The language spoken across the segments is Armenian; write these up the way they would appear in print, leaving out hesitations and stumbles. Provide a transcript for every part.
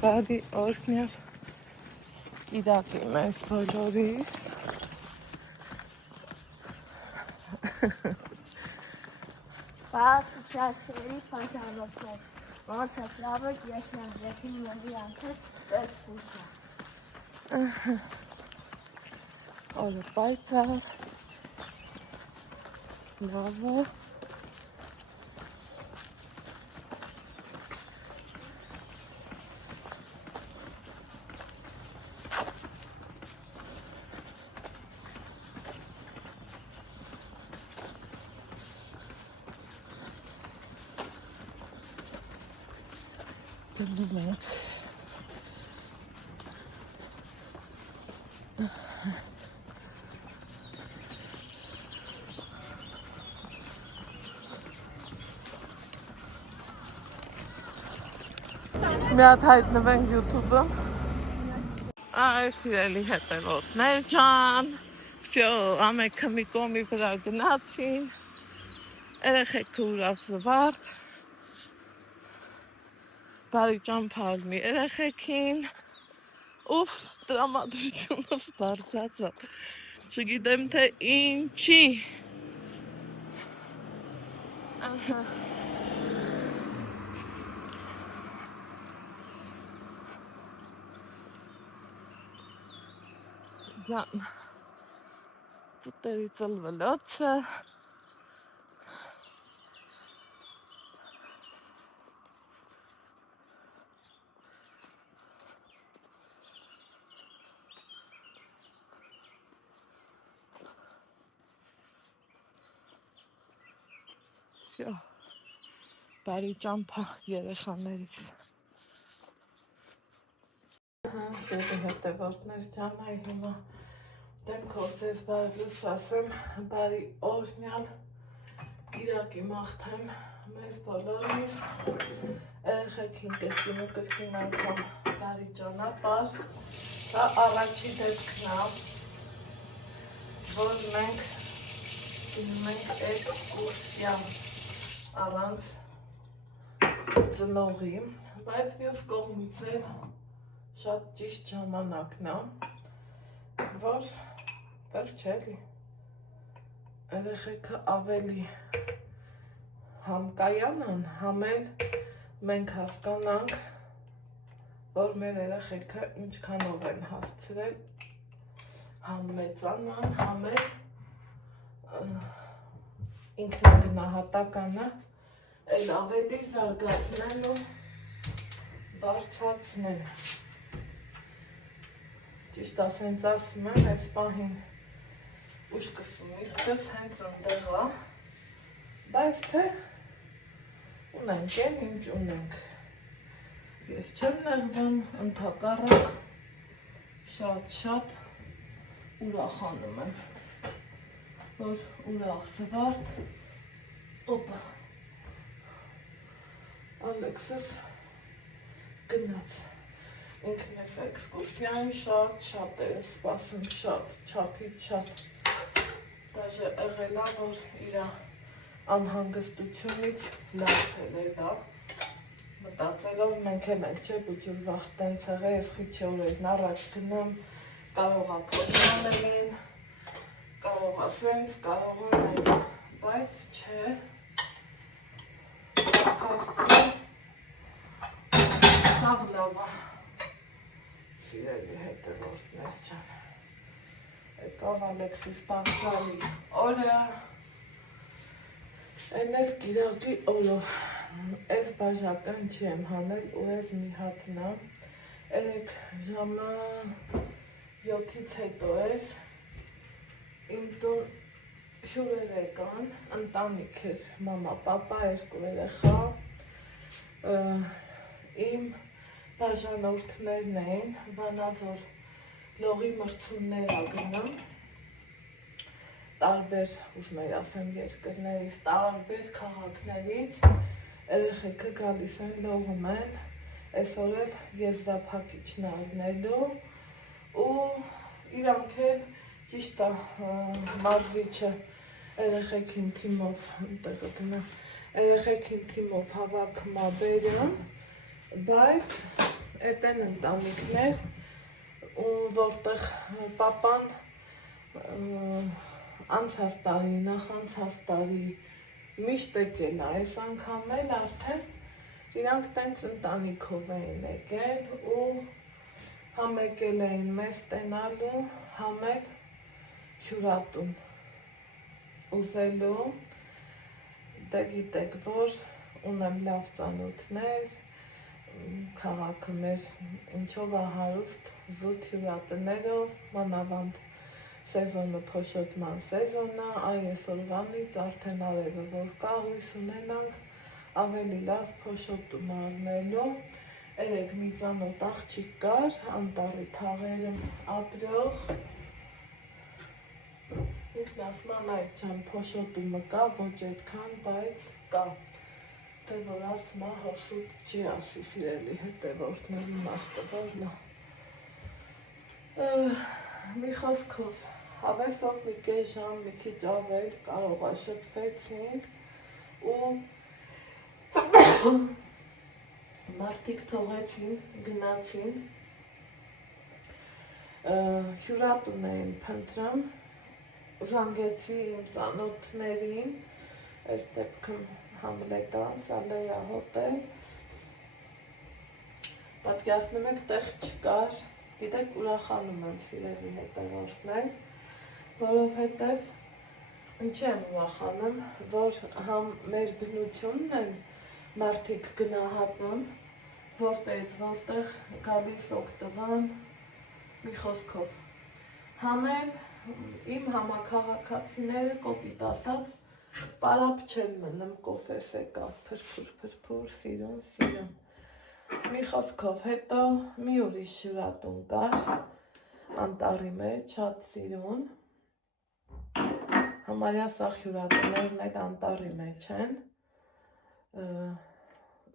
Բարի օրհնյալ Կիրակի մեզ բոլորիս։ Բացուցիացների պատճառով ոնց է լավը ես նեղեցին մոդի անցել պես հույսը։ Օրը պայծառ, լավը։ Դնում ենք մի հատ հայտնվենք YouTube-ում այս իրելի հետևորդներ ջան վсё ամենքը մի կողմի վրա գնացին երեխեքը ուրախ զվարթ բարի ճամփար մի երեխեքին ուֆ տրամադրությունս բարձրացա չգիտեմ թե ինչի ահա ջան ծտերի ծլվելոցը վсё բարի ճամփա երեխաներիս Սիրելի հետևորդներ ջան, այ հիմա դեմքով ձեզ բարելուս ասեմ, բարի օրհնյալ Կիրակի մաղթեմ մեզ բոլորիս, երեխեքին կրկին ու կրկին անգամ բարի ճանապարհ, դա առաջին դեպքն է, որ մենք գնում ենք էքսկուրսիա առանց ծնողի, բայց մյուս կողմից էլ շատ ճիշտ ժամանակն է, որ դեռ չէ, երեխեքը ավելի համ կայանան, համ էլ մենք հասկանանք, որ մեր երեխեքը ինչքանով են հասցրել, համ մեծանան, համ էլ ինքնագնահատականը էլ ավելի զարգացնել ու բարձրացնել։ Ճիշտ ասենց ասում եմ, այս պահին ուշկսումիցս հենց ընդեղ է, բայց թե ունենք են, ինչ ունենք։ Ես չեմ նեղվում, ընդհակառակ շատ ուրախանում եմ, որ ուրախ զվարթ, օպա, Ալեքսս գնաց։ Ինքն ես էքսկուրսիային շատ է սպասում, չափից շատ դաժե եղել է, որ իր անհանգստությունից լացել է դա, մտածելով մենք էլ ենք չէ բուջուր վաղ տենց եղել, ես խիչի օրերն առաջ գնամ, կարող է փոշմանելին, կարող է սենց, կարող է նենց, բայց չէ, սաղ լավ է, սիրելի հետևորդներ ջան, եկավ Ալեքսիս Պաղճալի օրը, են էլ Կիրակի օրով, ես բաժակը ինչի եմ հանել ու ես մի հատնա, երեկ ժամը 7-ից հետո էր, իմ տուն շուրեր եկան, ընտանիք էր, մամա, պապա, երկու երեխա, իմ բաժանորդներն էին, Վանաձոր լողի մրցումներ ագնամ, տարբեր, ուզում եմ ասեմ երկրներից, տարբեր քաղաքներից, երեխեքը գալիս են լողում են, այսօր էլ եզրափակիչն առնելու ու իրանք էլ ճիշտ է մարզիչը երեխեքին թիմով հավաքում է բերում, բայց Էդ են ընտանիքներ, որտեղ պապան անցած տարի, նախանցած տարի միշտ եկել է, այս անգամ էլ արդեն իրանք տենց ընտանիքով էին եկել ու համ եկել էին մեզ տենալու, համ էլ հյուրատուն ուզելու, դե գիտեք, որ ունեմ լավ ծանոթներ, քաղաքը մեր ինչով է հարուստ, զուտ հյուրատներով, մանավանդ սեզոնը փոշոտման սեզոնը, այսօրվանից արդեն արևը որ կա, հույս ունենանք ավելի լավ փոշոտում առնելու։ Երեք մի ծանոթ աղջիկ կար, անտառի թաղերում ապրող, ինքն ասում է այդ ջան փոշոտումը կա, ոչ այդքան, բայց կա։ Թե որ ասում է հոսուտ չի ասի սիրելի հետևորդների իմաստը որն է։ Մի խոսքով, հավեսով մի կես ժամ, մի քիչ ավել կարող է շփվեցինք ու մարդիկ թողեցին, գնացին, հյուրատուն էին փնտրում, ժանգեցի իմ ծանոթներին, այս դեպքում Համլետանց, Ալեյա հոտել, պատկերացնում եք տեղ չկար, գիտեք ուրախանում եմ սիրելի հետևորդներ, որովհետև ինչի եմ ուրախանում, որ համ մեր բնությունն են մարդիկ գնահատում, որտեղ գալիս օգտվան, մի խոսքով, համ էլ իմ համաքաղաքացիները կոպիտ ասած պարապ չեն մնում, կոֆես եկավ, փրփուր, սիրուն, մի խոսքով, հետո մի ուրիշ հյուրատուն կար, անտառի մեջ, շատ սիրուն, համարյա սաղ հյուրատուներն էլ անտառի մեջ են,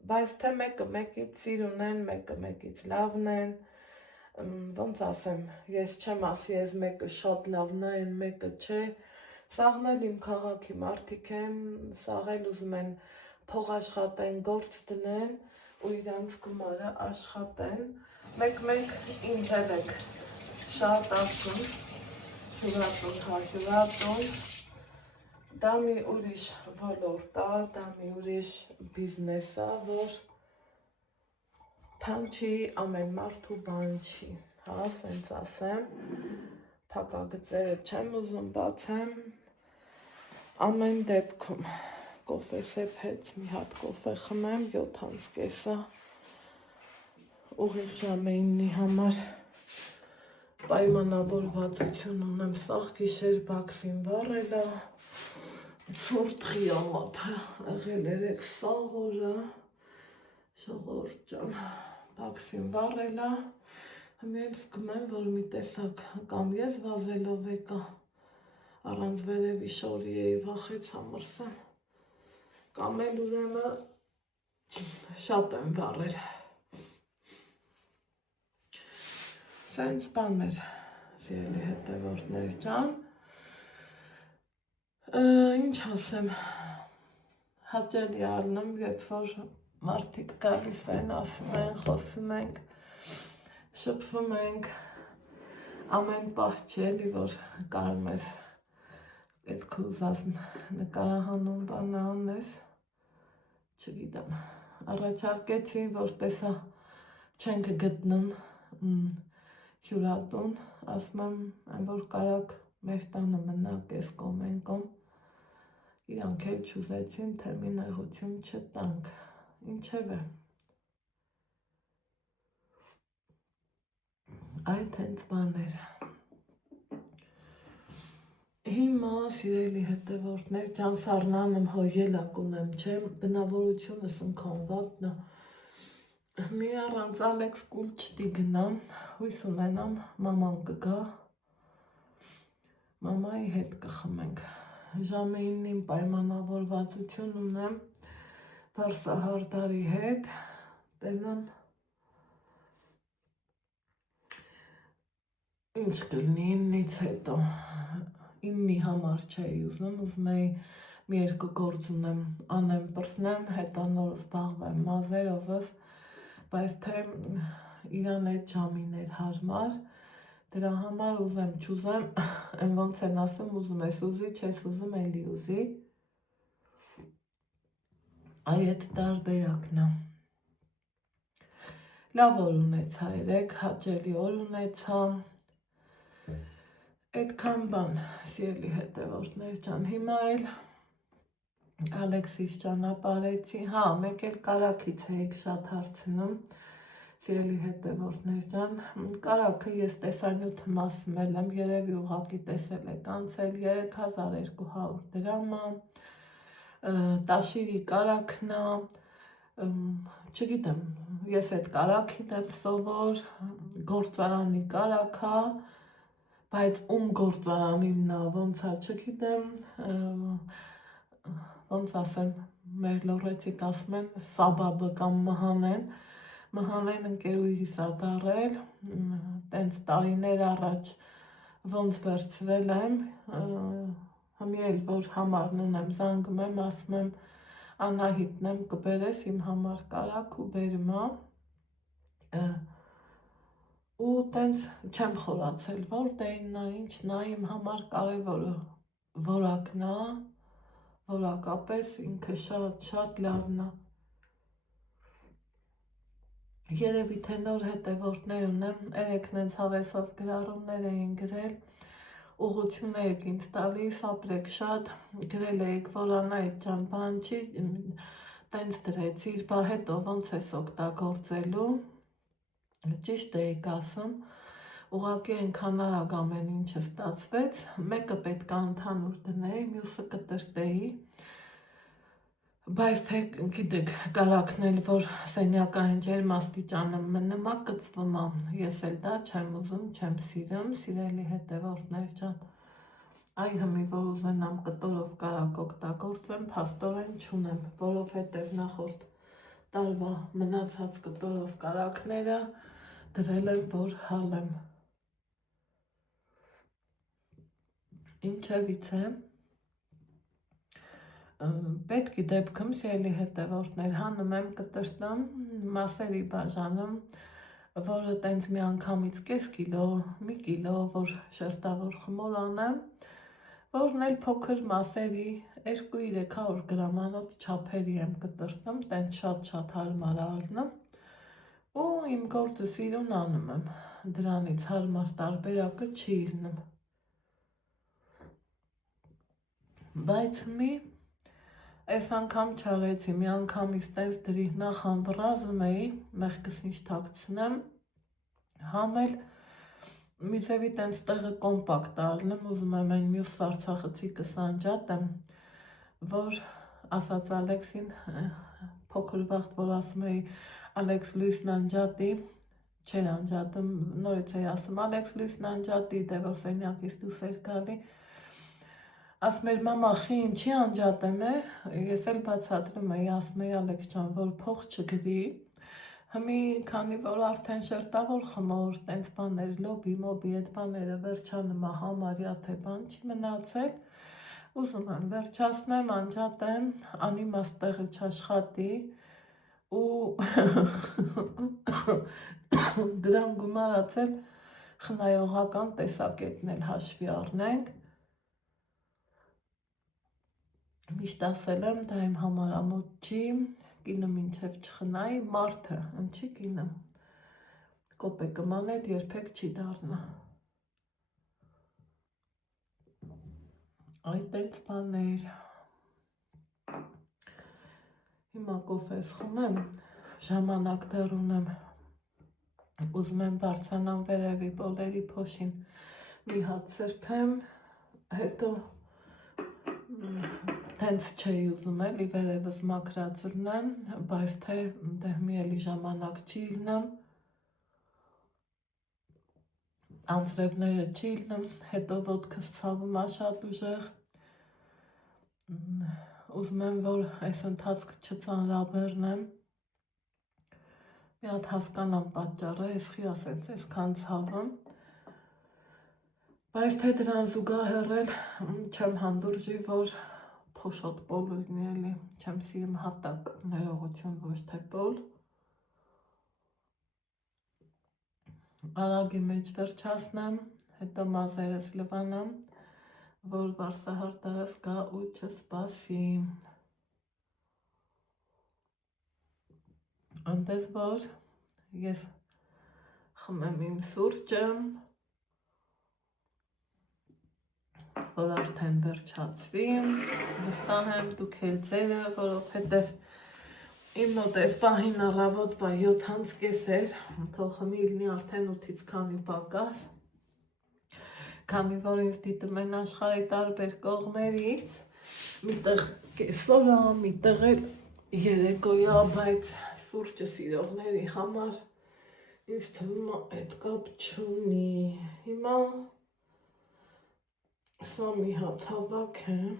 բայց թե մեկը մեկից սիրուն են, մեկը մեկից լավն են, ոնց ասեմ, ես չեմ ասի, ես մեկը շատ լավն են, մեկը չէ, սաղն էլ իմ քաղաքի մարդիկ են, սաղ էլ ուզում են փող աշխատեն, գործ դնեն ու իրանց գումարը աշխատեն, մեկ ինձ էլ եք շատ ասում, հյուրատուն, դա մի ուրիշ ոլորտ է, դա մի ուրիշ բիզնես է, որ թամ չի, ամեն մարդու բան չի, հա, սենց ասեմ, փակագծերը չեմ ուզում բացեմ, ամեն դեպքում կոֆես էփեց, մի հատ կոֆե խմեմ, 7:30 ուղիղ ժամը 9-ի համար պայմանավորվածություն ունեմ, սաղ գիշեր բաքսին վառելա, ցուրտ խիամաթը եղել երեք սաղ օրը, ժողովուրդ ջան, բաքսին վառելա, հիմա էլ զգում եմ, որ մի տեսակ կամ ես վազելով եկա, առանց վերևի շորի էի վախեց համրսեմ, կամ էլ ուրեմն շատ եմ վառել, սենց բաններ, սիրելի հետևորդներ ջան, ինչ ասեմ, հաճելի առնում, երբ որ մարդիկ գալիս են, ասում են, խոսում ենք, շփվում ենք, ամեն պահ չի էլի, որ կարում ես այդ քո ուզած նկարահանում բանը անես, չգիտեմ, առաջարկեցին, որ տեսա չենք գտնում հյուրատուն, ասում եմ, այն որ կարաք մեր տանը մնաք ես կոմ, իրանք էլ չուզեցին, թե մի նեղություն չտանք, ինչևէ, այդ հենց բաներ, հիմա սիրելի հետևորդներ, ջանսառնանում հոյելակ ունեմ, չեմ, բնավորությունս ընքանվածն է, մի առանց Ալեքս կուլ չտի գնամ, հույս ունենամ, մաման կգա, մամայի հետ կխմենք, ժամը 9-ին պայմանավորվածություն ունեմ Վարսահարդարի հետ, տենամ, ինչ կլինի 9-ից հետո, 9-ի համար չէի ուզում էի մի երկու գործ ունեմ, անեմ, պրսնեմ, հետանոր զբաղվեմ մազերովս, բայց թե իրան այդ ժամին էր հարմար, դրա համար ուզեմ չուզեմ, այն ոնց են ասում, ուզում ես ուզի, չես ուզում էլի ուզի, այդ տարբերակն է։ Լավ օր ունեցա երեկ, հաճելի օր ունեցա, այդքան բան, սիրելի հետևորդներ ջան, հիմա էլ Ալեքսիս ճանապարհեցի, հա, մեկ էլ կարագից էիք շատ հարցնում, սիրելի հետևորդներ ջան, կարագը ես տեսանյութը մասմել եմ, երևի ուղղակի տեսել եք անցել 3200 դրամ, տաշիրի կարագն է, չգիտեմ, ես այդ կարագին եմ սովոր, գործարանի կարագ է, բայց ում գործարանինն է, ոնց է, չգիտեմ, ոնց ասեմ, մեր լոռեցիք ասում են սաբաբը կամ Մհանեն ընկերուհիս ա դառել, տենց տարիներ առաջ ոնց վերցրել եմ, հիմի էլ որ համարն ունեմ, զանգում եմ, ասում եմ Անահիտն եմ, կբերես իմ համար կարագ ու բերում ա, ու տենց չեմ խորացել, որտեղն է, ինչն է, իմ համար կարևորը որակն է, որակապես ինքը շատ լավն է։ Երևի թե նոր հետևորդներ ունեմ, երեկ նենց հավեսով գրառումներ էին գրել, ուղղություն էիք ինձ տալիս, ապրեք շատ, գրել էիք, որ Անահիտ ջան, բան չի, տենց դրեցիր, բա հետո ոնց ես օգտագործելու, ճիշտ էիք ասում, ուղղակի այնքան արագ ամեն ինչը ստացվեց, մեկը պետք է ընդհանուր դնեի, մյուսը կտրտեի, բայց թե գիտեք կարագն էլ որ սենյակային ջերմաստիճանը մնում է կծվում է, ես էլ դա չեմ ուզում, չեմ սիրում, սիրելի հետևորդներ ջան, այ հիմի որ ուզենամ կտորով կարագ օգտագործեմ, փաստորեն չունեմ, որովհետև նախորդ տարվա մնացած կտորով կարագները դրել եմ, որ հալեմ։ Ինչևիցե պետքի դեպքում սիրելի հետևորդներ հանում եմ կտրտում, մասերի բաժանում, որը տենց մի անգամից կես կիլո, մի կիլո, որ շերտավոր խմոր անեմ, որն էլ փոքր մասերի 200-300 գրամանոց չափերի եմ կտրտում, տենց շատ հարմար ալնում, ու իմ գործը սիրուն անում եմ, դրանից հարմար տարբերակը չի լինում, բայց մի այս անգամ չարեցի, մի անգամից տենց դրիհնախ անվռազում էի, մեղքս ինչ թաքցնեմ, համել մի ձևի տենց տեղը կոմպակտ ալնում, ուզում եմ այն մյուս սարցախցիկս անջատեմ, որ ասաց Ալեքսին, փոքր վաղտ, որ ասում էի Ալեքս լույսն անջատի, չեր անջատում, նորից էի ասում Ալեքս լույսն անջատի, դե որ սենյակից դուրս էր գալի, ասում էր մամա խի ինչի անջատեմ է, ես էլ բացատրում էի, ասում էի Ալեքս ջան, որ փող չգրի, հիմի քանի որ արդեն շերտավոր խմոր, տենց բաներ, լոբի, մոբի, այդ բաները վերջանում է համարյա թե բան չի մնացել, ուզում եմ վերջացնեմ, անջատեմ, անիմաստ տեղը չաշխատի ու դրան գումարացել խնայողական տեսակետն էլ հաշվի առնենք, միշտ ասել եմ, դա իմ համար ամոթ չի, կինը մինչև չխնայի, մարդը, ընչի կինը, կոպեկը մանել երբեք չի դառնա, այդ տենց բաներ, հիմա կոֆես խմեմ, ժամանակ դեռ ունեմ, ուզում եմ բարձրանամ վերևի բոլերի փոշին, մի հատ սրբեմ, հետո տենց չէի ուզում էլի վերևս մաքրած լնեմ, բայց թե դեղ մի էլի ժամանակ չի լնեմ, անձրևները չի լնում, հետո ոտքս ցավում ա շատ ուժեղ, ուզում եմ, որ այս ընթացք չծանրաբեռնեմ, մի հատ հասկանամ պատճառը, ես խի ասենց այսքան ցավում, բայց թե դրան զուգահեռ էլ չեմ հանդուրժի, որ փոշոտ պոլ լինի էլի, չեմ սիրում հատակ ներողություն ոչ թե պոլ, Արագի մեջ վերջացնեմ, հետո մազերս լվանամ, որ վարսահարդարս գա ու չսպասի։ Այնպես որ ես խմեմ իմ սուրճը, որ արդեն վերջացվի, վստահ եմ դուք էլ ձերը, որովհետև իմ մոտ այս պահին առավոտվա 7:30 էր, թող խմի լինի արդեն 8-ից քանի պակաս, քանի որ ինձ դիտում են աշխարհի տարբեր կողմերից, միտեղ կեսօր, միտեղ էլ երեկոյա, բայց սուրճը սիրողների համար ինձ թվում է այդ կապ չունի։ Հիմա սա մի հատ հավաքեմ,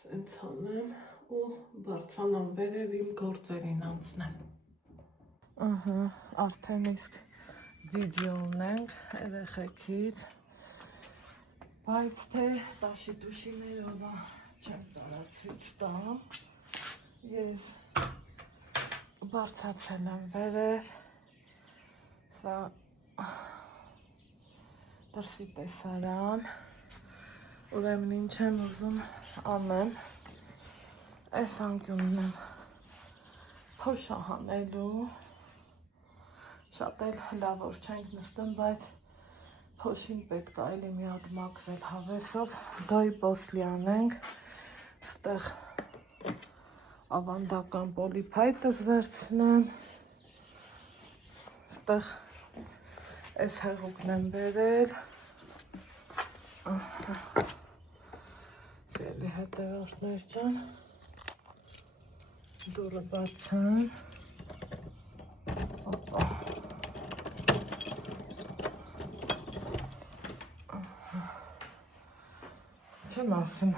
սենց անեմ ու բարձանամ վերև իմ գործերին անցնեմ։ Արդեն իսկ վիդեո ունենք երեխեքից, բայց թե տաշի տուշիներով չեմ տարածիչ տամ, ես բարձացել եմ վերև, սա դրսի տեսարան, ուրեմն ինչ եմ ուզում անեմ, այս անկյունն եմ փոշահանելու, շատ էլ լավ որ չենք նստում, բայց փոշին պետք է էլի մի հատ մաքրել հավեսով, դոյբոս լյանենք, ստեղ ավանդական պոլիփայտս վերցնեմ, ստեղ այս հեղուկն եմ բերել, սիրելի հետևորդներ ջան, դուրը բացեմ, չեմ ասում,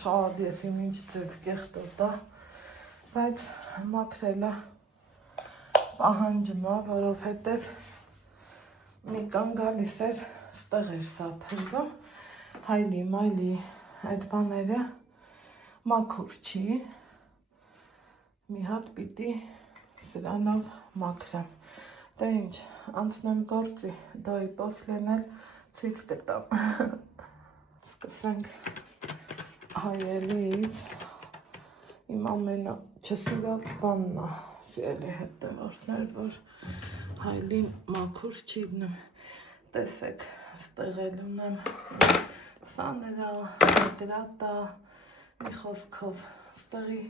շաղադ ես իմ ինչ ձև կեղտոտ է, բայց մաքրելը պահանջում է, որովհետև մի կան գալիս էր, ստեղ էր սա փրվում, հայլի, մայլի այդ բաները մաքուր չի, մի հատ պիտի սրանով մաքրեմ, դե ինչ, անցնեմ գործի, դոյբոս լենել ցույց կտամ, սկսենք հայելից, իմ ամենա չսիրած բանն է, սիրելի հետևորդներ, որ հայլին մաքուր չի դնում, տեսեք, ստեղ էլ ունեմ սաներա, դրատա, մի խոսքով, ստեղի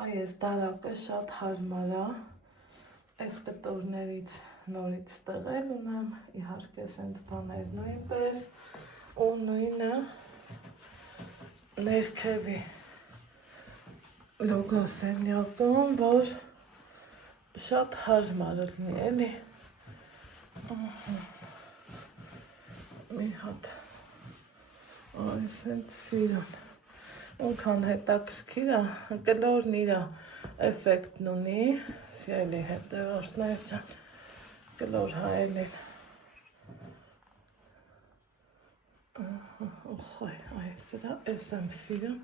այս դարակը շատ հարմար է, այս կտորներից նորից ստեղ էլ ունեմ, իհարկե սենց բաներ նույնպես, ու նույնը ներքևի լոգոսենյակում, որ շատ հարմար լինի, էլի, մի հատ, այս հենց սիրուն, ունքան հետաքրքիր է, կլորն իրա էֆեկտն ունի, սիրելի հետևորդներ ջան, կլոր հայելին, օխոյ, այսրա, ես եմ սիրում,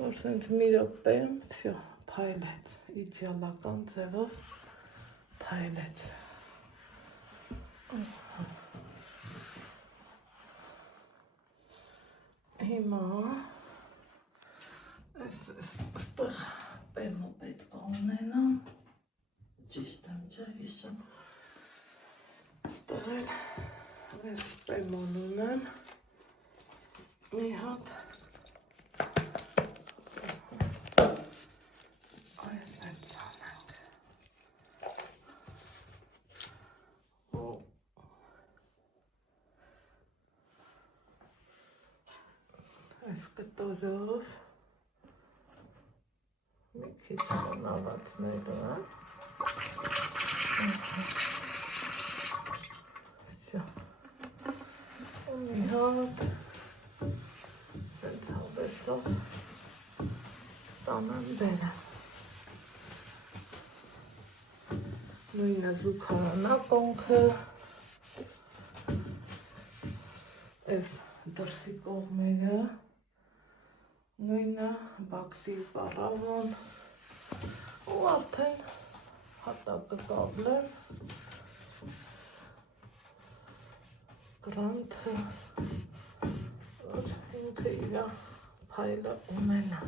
որ սենց մի րոպեում, վсё, փայլեց, իդեալական ձևով փայլեց, հիմա ստեղ պեմո պետք է ունենամ, ճիշտ եմ չէ, հիշեմ, ստեղ էլ այս պեմոն ունեմ, մի հատ, այս հենց անենք, այս կտորով, մի քիչ նավացնելու է, ու մի հատ, սենց հավեսով, տանեմ բերեմ, նույնը զուգարանա կոնքը, այս դրսի կողմերը, նույնը բաքսի պարավոն ու արդեն հատակը կավլեմ Գրանթը որ ինքը իր փայլը ունենա։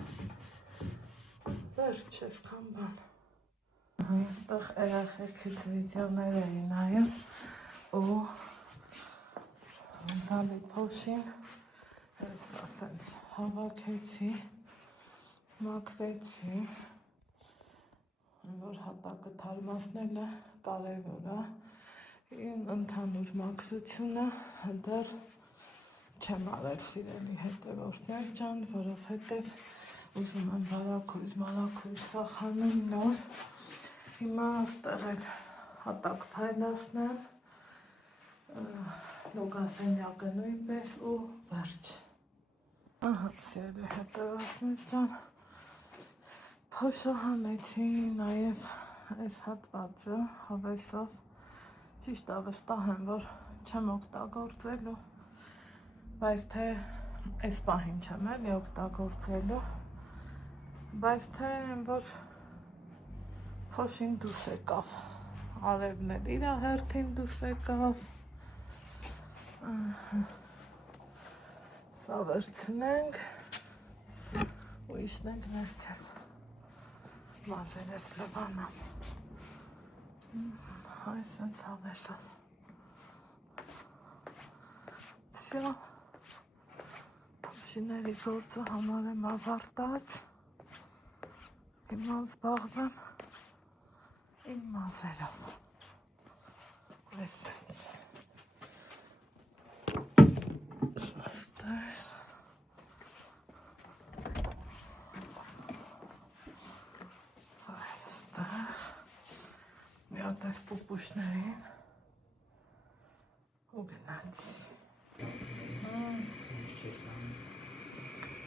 Վերջ այսքան բան։ Այստեղ երախերքից վիդեոներ էի նայում ու զալի փոշին ես ասենց հավաքեցի, մաքրեցի, որ հատակը թարմացնելը կարևոր է, ընդհանուր մաքրությունը դեռ չեմ արել սիրելի հետևորդներ ջան, որովհետև ուզում եմ վարակույր սախանում նոր, հիմա ստեղ էլ հատակ փայլացնեմ, լոգասենյակը նույնպես ու վերջ։ Ահա, սիրելի հետևորդներ ջան, փոշը հանեցի, նաև այս հատվածը հավեսով, ճիշտ է վստահ եմ, որ չեմ օգտագործելու, բայց թե այս պահին չեմ էլի օգտագործելու, բայց թե որ փոշին դուրս եկավ, արևն էլ իր հերթին դուրս եկավ, սա վերցնենք ու իշնենք ներքև, մազերես լվանամ, այս ընց հավեսով, վշյա, փոշիների գործը համարեմ ավարտած, հիմա զբաղվեմ իմ մազերով, այս ընց, ստեղ, սա էլ ստեղ, մի հատ այս պուպուշներին ու գնացի,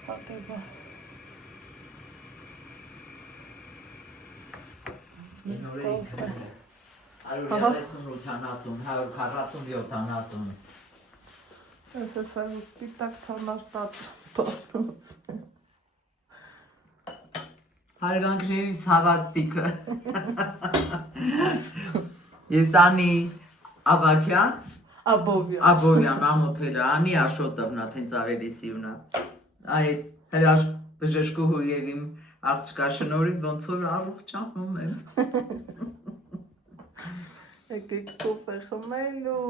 պատեվը, կոֆե, 130-140 ես ես այլ սպիտակ թանաստատ պարնոց, Հարգանքներիս հավաստիկը Եսանի Ավակյան Աբովյան ամոթելը անի աշոտովնա թենց ավելի սիունա այդ հրաշ բժշկուհու և իմ աղջկա շնորհիվ ոնց որ առողջանում եմ եկեք կոֆե խմելու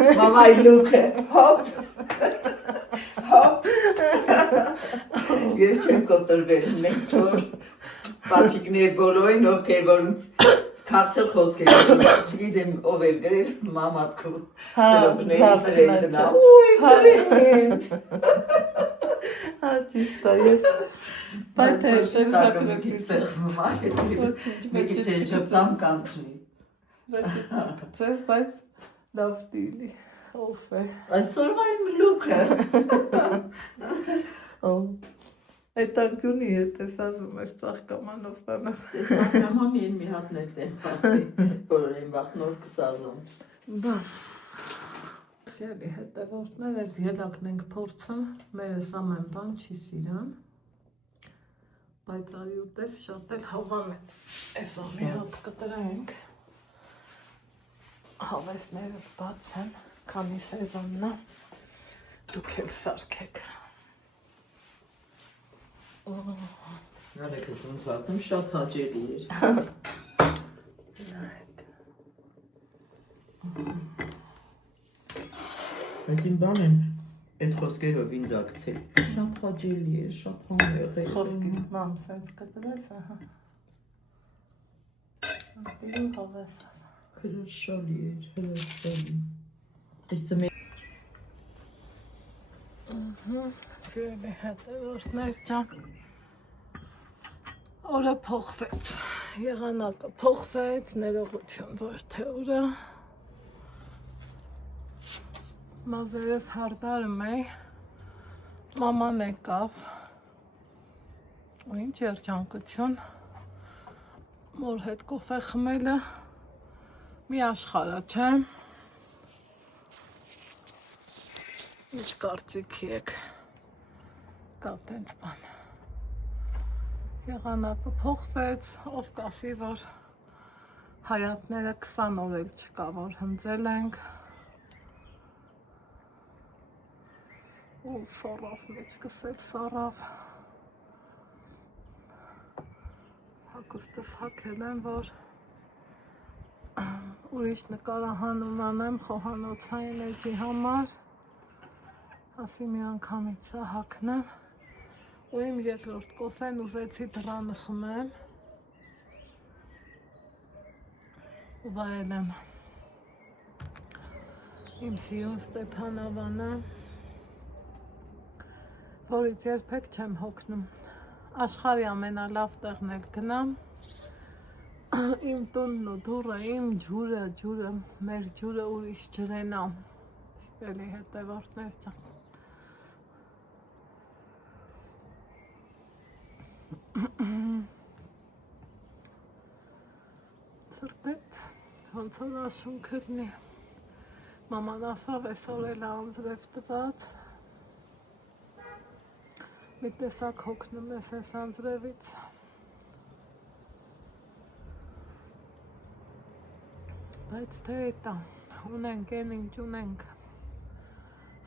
Մամայի լուքը հոպ Ես չեմ կոտրվել մեծ որ բացիկներ բոլորին ովքեր որ Քաղցր խոսք էր, չգիտեմ ով էր գրել մամատքու զարթնել չէ Հա ճիշտ է ես Բայց է մի քիչ չփտամ կանցնի Ձեզ բայց լավ դիլի ով է Այսօր իմ լուքը Այդ անկյունի հետ ես ասում ես ծաղկամանով բանով Ծաղկամանի են մի հատն էլ պատի որ են վախնոր կսազում Բան Սիրելի հետևորդներ ես ելակն ենք փորձում մերս ամեն բան չի սիրան բայց արի ուտես շատ էլ հավան է Այսօր մի հատ կտրենք հավեսները բաց են քանի սեզոնն է դուք էլ սարքեք Նարեքս ոնց վատում շատ հաճելի էր Բայց իմ բան են այդ խոսքերով ինձ ակցել Շատ հաճելի էր, շատ համեղ էր Խոսքի մամ սենց կտրես Ատիրու հավեսով Հրաշալի էր, հրաշալի Տեսը մեր Սիրելի հետևորդներ ջան Օրը փոխվեց, եղանակը փոխվեց, ներողություն ոչ թե օրը Մազերս հարդարում էի, մաման եկավ ու ինչ երջանկություն մոր հետ կոֆե խմելը մի աշխարհ է, չէ՞։ Ինչ կարծիքի եք, կա տենց բան։ Եղանակը փոխվեց, ով կասի, որ Հայատները 20 օր էլ չկա, որ հնձել ենք։ Ու սառավ մեջքս էլ սառավ։ Հագուստս հագել եմ, որ ուրիշ նկարահանում անեմ խոհանոցային էջի համար, ասի մի անգամից հագնեմ, ու իմ երկրորդ կոֆեն ուզեցի դռանը խմել ու վայելեմ իմ սիրուն Ստեփանավանը, որից երբեք չեմ հոգնում, աշխարհի ամենալավ տեղն էլ գնամ, իմ տունն ու դուռը, իմ ջուրը, մեր ջուրը ուրիշ ջրենա, սիրելի հետևորդներ ջան։ Սրտեց, ոնց որ աշուն կրնի, մաման ասավ այսօր էլ անձրև տված, մի տեսակ հոգնում ես այս անձրևից, բայց թե էտա, ունենք են ինչ ունենք,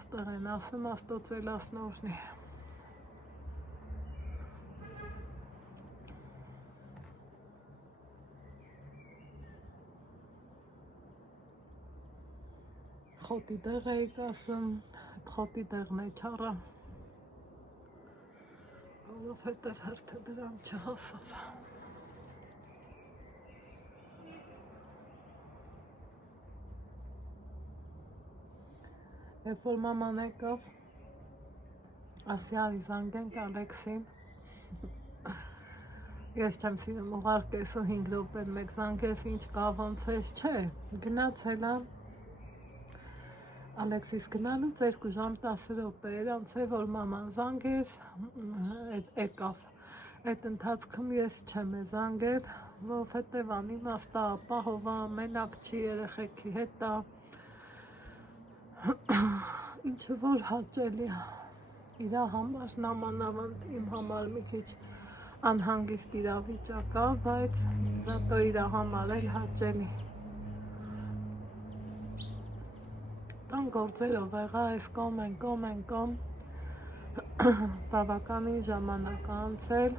ստեղ են ասում աստոց էլասնորնի։ Խոտի դեղ էիք ասում, այդ խոտի դեղն է չառա, որովհետև հերթը դրան չհասավ։ Երբ որ մաման եկավ, ասի արի զանգենք Ալեքսին, ես չեմ սիրում ուղարկես ու 5 րոպե մեկ զանգես, ինչ կա ոնց ես, չէ, գնացել եմ, Ալեքսիս գնալուց 2 ժամ 10 րոպե էր անցել, որ մաման զանգեր, եկավ, այդ ընթացքում ես չեմ զանգել, որովհետև անիմաստ է, ապահովա, մենակ չի, երեխեքի հետ է, ինչը որ հաճելի է, իր համար նամանավանդ իմ համար մի քիչ անհանգիստ իրավիճակ է, բայց զատո իր համար էլ հաճելի։ Տան գործերով եղա, այս կոմ են, բավականին ժամանակ անցել,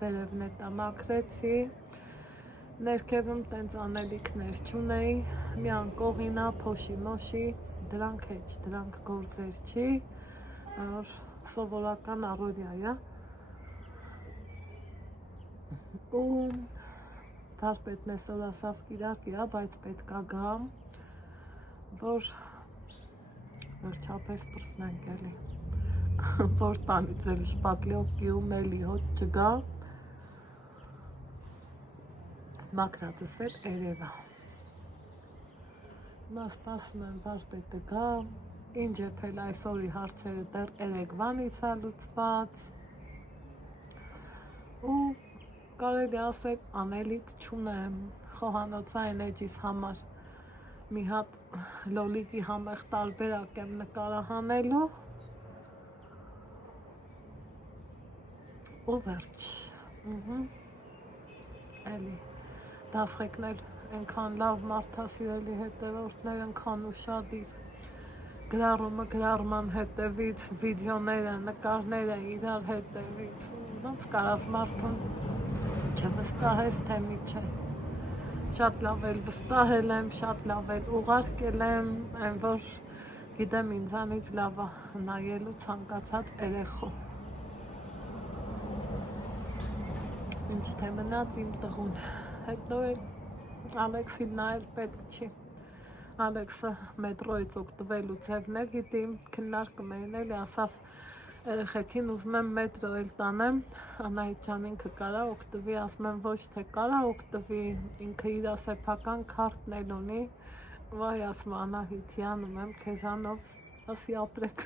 վերևն էտա մաքրեցի, ներքևում տենց անելիքներ չունեի, մի անկողինա, փոշի մոշի, դրանք էջ, դրանք գործեր չի, որ սովորական առօրյա է, ու վարպետն այսօր ասավ կիրակի է, բայց պետք է գամ, որ վերջապես պրսնենք էլի, որ տանից էլ շպատլիով կիում էլի հոտ չգա, մաքրատս էլ երևա։ Հիմա սպասում եմ վարպետը գա, ինչ եփել այսօրի հարցերը դեռ երեկվանից է լուծված, ու կարելի ասել անելիք չունեմ, խոհանոցային էջիս համար մի հատ լոլիկի համեղ տարբերակ եմ նկարահանելու ու վերջ, էլի, դասղեկն էլ ենքան լավ մարդասիրելի հետևորդներ, ենքան ուշադիր, գրառումը գրառման հետևից, վիդեոները, նկարները իրար հետևից, ոնց կարաս մարդուն չվստահես, թե մի չէ, շատ լավ էլ վստահել եմ, շատ լավ էլ ուղարկել եմ, այն որ գիտեմ ինձանից լավ է նայելու ցանկացած երեխու, ինչ թե մնաց իմ տղուն, հետո էլ Ալեքսին նայել պետք չի, Ալեքսը մետրոից օգտվելու ձևներ գիտի, քննարկում էին էլի, ասավ երեխեքին ուզում եմ մետրո էլ տանեմ, Անահիտ ջան ինքը կարա օգտվի, ասում եմ ոչ թե կարա օգտվի, ինքը իր սեփական քարտն էլ ունի, վայ ասում Անահիտ հիանում եմ քեզանով, ասի ապրեք,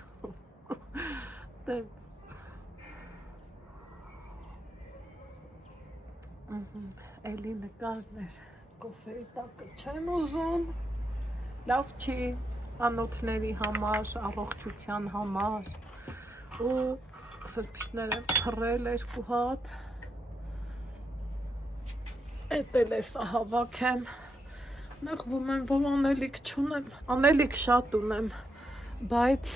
էլի նկարներ, կոֆեի տակը չեմ ուզում, լավ չի, անոթների համար, առողջության համար, ու սրբիչներ եմ թռել 2 հատ, Էտել է սա հավաքեմ։ Նեղվում եմ, որ անելիք չունեմ, անելիք շատ ունեմ, բայց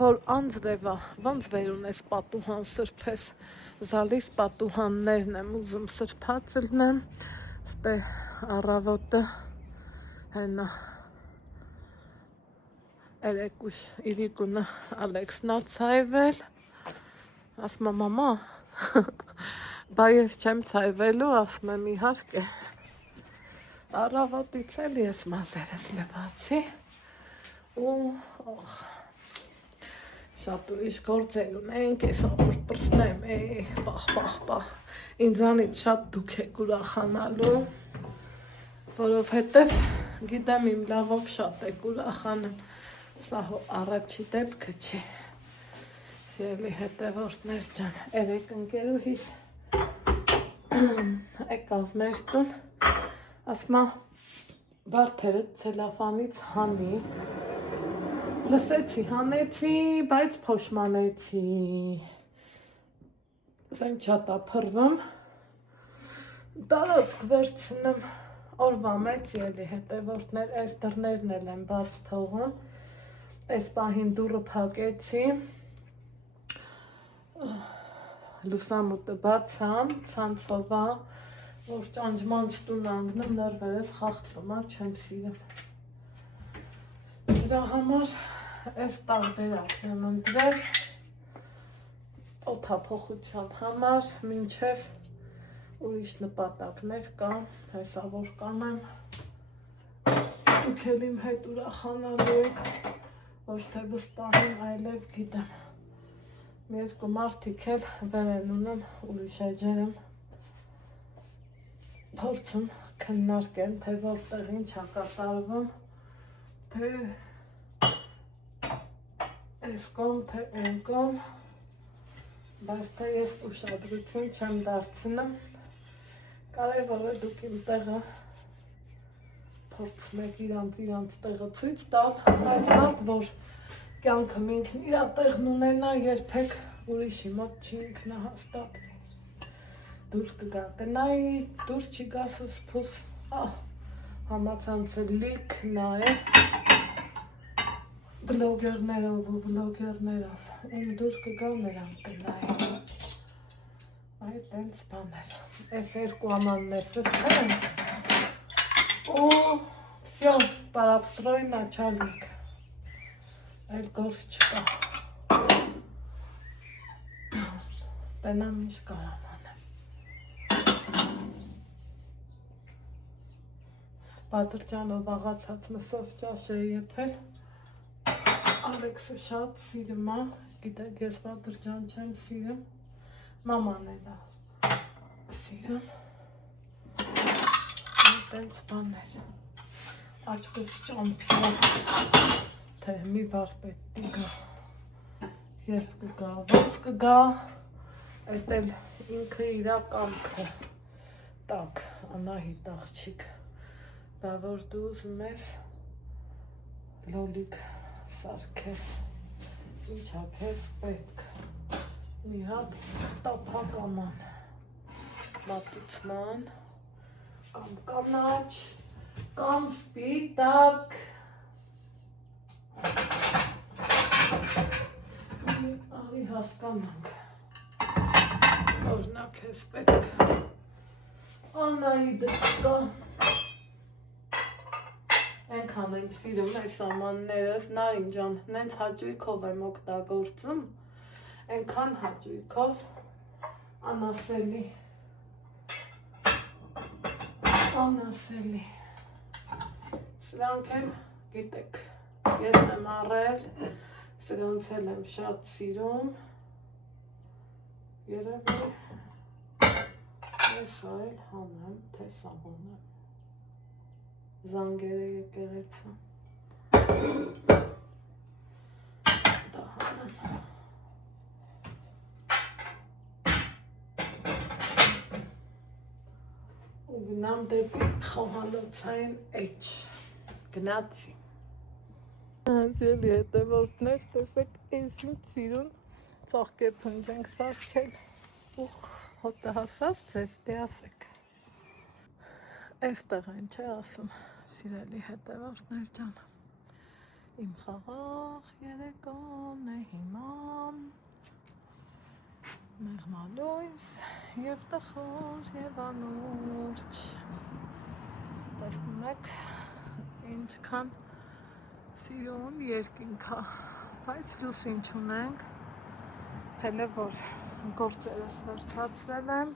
որ անձրևա, ոնց վեր ունես պատուհան սրբես, զալիս պատուհաններն եմ ուզում սրբած լնեմ, ստե առավոտը հենա երեկուս իրիկունը Ալեքսնա ցայվել, ասում եմ մամա, բա ես չեմ ցայվելու, ասում եմ իհարկե, առավոտից էլ ես մազերս լվացի ու շատ ուրիշ գործեր ունենք, ես որ պրսնեմ, պահ, ինձանից շատ դուք եք ուրախանալու, որովհետև գիտեմ իմ լավով շատ եք ուրախանում, սա առաջի դեպքը չի, սիրելի հետևորդներ ջան, երեք ընկերուհիս եկավ մեր տուն, ասմա վարդերը ցելոֆանից հանի, լսեցի, հանեցի, բայց փոշմանեցի, զենք չատա փրվում, տարածք վերցնեմ, օրվա մեծ ելի հետևորդներ, այս դռներն էլ եմ բաց թողում, այս պահին դուռը փակեցի, լուսամուտը բացամ, ցանցովա, որ ճանճմանչ տուն անգնում, նրվերս խախտվում, չեմ սիրում, դրա համար այս տարբերակն եմ ընտրել օդափոխության համար, մինչև ուրիշ նպատակներ կա, հեսա որ կանեմ, դուք էլ իմ հետ ուրախանալու եք, ոչ թե վստահում, այլև գիտեմ, մի երկու մարդիկ էլ վեր են ունում, ուրիշ էջեր եմ փորձում քննարկեմ, թե որտեղ ինչ ա կատարվում, թե այս կողմ, թե այն կողմ, բայց թե ես ուշադրություն չեմ դարձնում, կարևորը դուք իմ տեղը փորձում եք իրանց տեղը ցույց տալ, բայց մարդ, որ կյանքը ինքն իր տեղն ունենա, երբեք ուրիշի մոտ չի ինքնահաստատվի, դուրս կգա, կնայի, դուրս չի գա սուսփուս, համացանցը լիքն է, բլոգերներով ու վլոգերներով, ում դուրս կգա նրան կնայի, այդ ենց բաներ, այս երկու ամաններ սրբեն, ու վսյո, պարապստրոյ նաչալիկ, այլ գործ չկա, տենամ ինչ կարամ անեմ, Պատրճանով աղացած մսով ճաշ է եփել, Ալեքսը շատ սիրում է, գիտեք, ես պատրճան չեմ սիրում, մաման է դա սիրում, այդենց բաներ, աչքս ճամփյա, թե մի վարպետ կգա, երբ կգա, ոնց կգա, այդ էլ ինքը իրա կամքը, տակ, Անահիտ աղջիկ, բա որ դու ուզում ես լոլիկ սարքես, ինչա քեզ պետք, մի հատ տափակ աման, մատուցման, կամ կանաչ, կամ սպիտակ, արի հասկանանք, օրինակ քեզ պետք, Անահիտը չկա, Ենքան եմ սիրում այս ամաններս, Նարին ջան, նենց հաճույքով եմ օգտագործում, ենքան հաճույքով, անասելի, սրանք էլ գիտեք, ես եմ առել, սրանց էլ եմ շատ սիրում, երևի, ես այլ հանեմ, թե սահոնեմ, զանգերը եկեղեցը, դա հանեմ, ու գնամ դեպի խոհանոցային էջ, գնացի, Անցելի հետևորդներ, տեսեք ես ինձ սիրուն ծաղկե փնջ ենք սարքել, ուխ, հոտը հասավ ձեզ, դե ասեք, Այստեղ են չէ ասում, սիրելի հետևորդներ ջան, իմ խաղաղ երեկոն է հիմա, մեղմալույս և տխուր և անուրջ, տեսնում եք ինչքան սիրուն երկինքա, բայց լուսին չունենք, հելը որ գործերս վերջացրել եմ,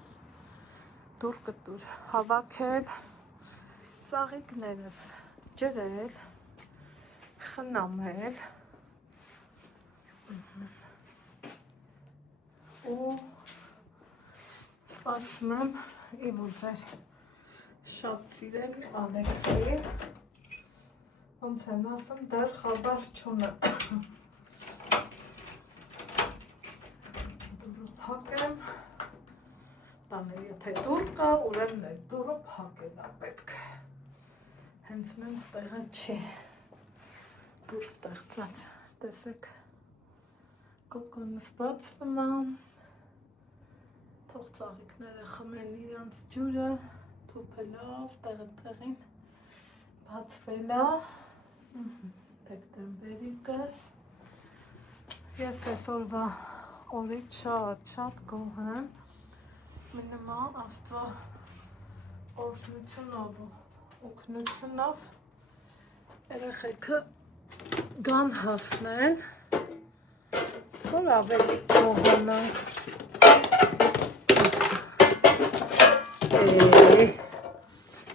դուր կտուր հավաքել, ծաղիկներս ջրել, խնամել ու սպասում եմ իմ ու ձեր շատ սիրելի Ալեքսին, ոնց են ասում, դեռ խաբար չունեմ, դուրը փակեմ, տանել եթե դուր կա, ուրեմն այդ դուրը փակել է պետք, հենց մենց տեղը չի, դուր ստեղծած, տեսեք, կոկոնը սպացվում է, թող ծաղիկները խմեն իրանց ջուրը, թուփելով, տեղը տեղին բացվել է, դեկտեմբերիկս, ես այսօրվա օրից շատ գոհ եմ, մինիմա Աստծո օրհնությունով ու օգնությունով երեխեքը գան հասնել, որ ավելի գոհանանք,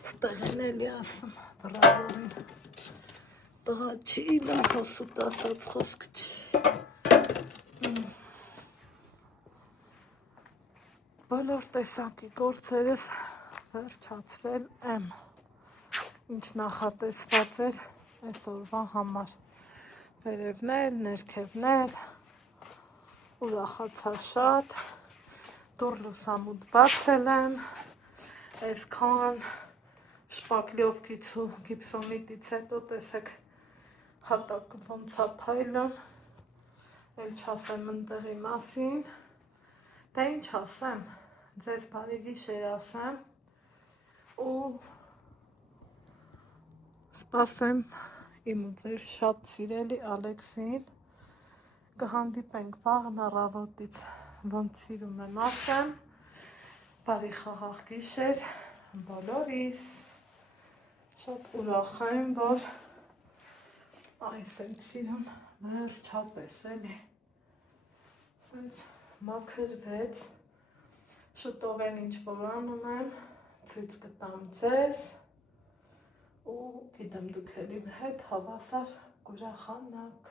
ստեղ են էլի ասում, բրավորին, տղա չի իլում հոսուտ ասած խոսք չի, բոլոր տեսակի գործերս վերջացրել եմ, ինչ նախատեսված էր այսօրվա համար, վերևնել, ներքևնել, ուրախացա շատ, դուր լուսամուտ բացել եմ, այսքան շպակլյովքից ու գիպսոմիտից հետո տեսեք հատակը ոնց է փայլում, էլ չասեմ ընտեղի մասին, դա ինչ ասեմ, ձեզ բարի գիշեր ասեմ ու սպասեմ իմ ու ձեր շատ սիրելի Ալեքսին, կհանդիպենք վաղն առավոտից, ոնց սիրում եմ ասեմ, բարի խաղաղ գիշեր բոլորիս, շատ ուրախ եմ, որ այս այդ սիրուն վերջապես էլի, սենց մաքրվեց, շուտով են ինչ որ անում եմ, ցույց կտամ ձեզ ու գիտեմ դուք էլ իմ հետ հավասար կուրախանաք։